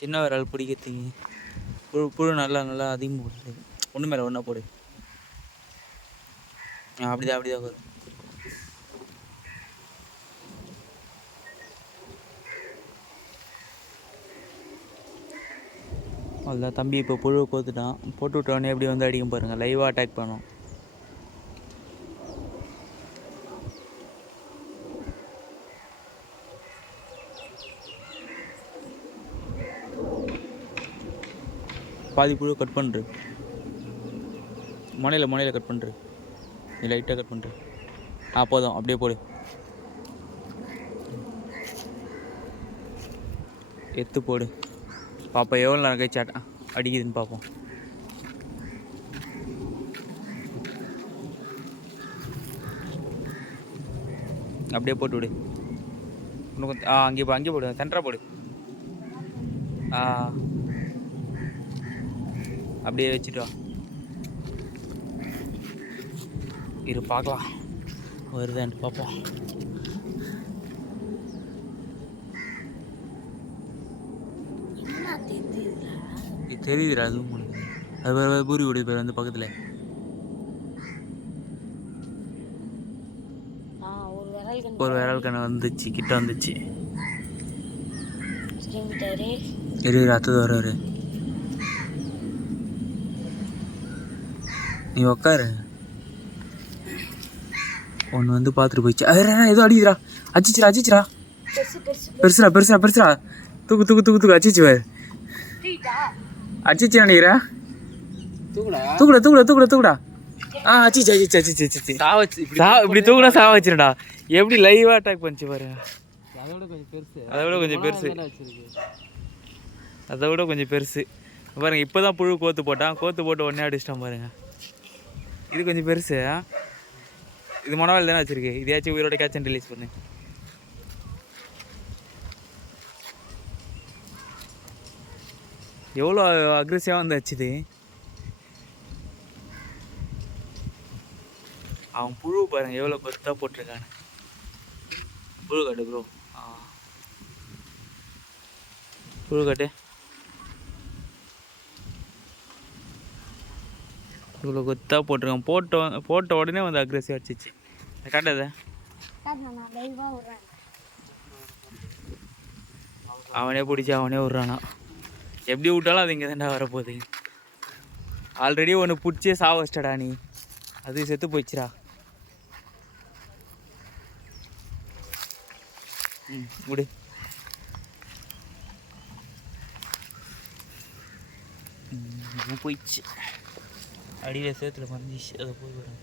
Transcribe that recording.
சின்ன விரல் பிடிக்கிறதுக்கு புழு புழு நல்லா நல்லா அதிகம் போடுது. ஒன்று மேலே ஒன்றா போடு. அப்படிதான் அப்படிதான் வரும். அதுதான் தம்பி இப்போ புழு கோத்துட்டான். போட்டு விட்டோடனே எப்படி வந்து அடிக்கும் பாருங்கள் லைவாக அட்டாக் பண்ணும். பாதி புழு கட் பண்ணுரு முனையில் முனையில் கட் பண்ணுரு நீ லைட்டாக கட் பண்ணுரு ஆ போதும். அப்படியே போடு. எத்து போடு. பாப்பா எவ்வளோ நேரம் கழிச்சு அடிக்குதுன்னு பார்ப்போம் அப்படியே போட்டு விடு. இன்னும் கொஞ்சம் ஆ அங்கே போ அங்கே போடு. சென்டராக போடு. ஆ. அப்படியே வச்சுட்டு இரு பார்க்கலாம். வருதான்ட்டு பார்ப்போம். தெரியுதுடா அதுவும் உனக்கு அது வேறு பூரி விடுது பேர் வந்து பக்கத்தில். ஒரு விரல் கண்ணு வந்துச்சு கிட்ட வந்துச்சு. இரு அத்தது வர்றாரு. நீ உக்காரு. ஒன்று வந்து பார்த்துட்டு போயிடுச்சு அரே ஏதோ அடிக்குதுடா. அச்சிச்சுடா அச்சிச்சுடா பெருசு பெருசு பெருசுடா பெருசுடா பெருசுடா. தூக்கு தூக்கு தூக்கு தூக்கு. அச்சிச்சு வேறு அச்சிச்சு நினைக்கிறேன். தூக்குடா. தூக்குடா தூக்குடா தூக்குடா ஆ அச்சிச்சு அச்சிச்சு அச்சிச்சு அச்சிச்சு சா இப்படி தூக்குனா சாவ வச்சிருடா. எப்படி லைவாக அட்டாக் பண்ணிச்சு பாரு. அதோட கொஞ்சம் பெருசு. அதை விட கொஞ்சம் பெருசு. அதை விட கொஞ்சம் பெருசு. பாருங்க இப்போ தான் புழு கோத்து போட்டான். கோத்து போட்டு உடனே அடிச்சிட்டான் பாருங்க. இது கொஞ்சம் பெருசு. இது மனவாள் தானே வச்சிருக்கு. இதையாச்சும் உயிரோட கேட்ச் அண்ட் ரிலீஸ் பண்ணு. எவ்வளோ அக்ரெசிவாக வந்தாச்சு இது அவன் புழு பாருங்க எவ்வளோ கொத்தாக போட்டிருக்கானு. புழு காட்டு ப்ரோ புழு காட்டு. இவ்வளோ கொத்தாக போட்டிருக்கான் போட்ட போட்ட உடனே வந்து அக்ரெசிவ் அடிச்சிச்சு காட்டாத அவனே பிடிச்சி அவனே விட்றானா. எப்படி விட்டாலும் அது இங்கே தாண்டா வரப்போகுது. ஆல்ரெடி ஒன்று பிடிச்சே சாவ வச்சிட்டடா நீ. அது செத்து போயிடுச்சுடா. ம் விடு. போயிடுச்சு. அடியில் சேத்துல மறைஞ்சிச்சு அதை போய் வரும்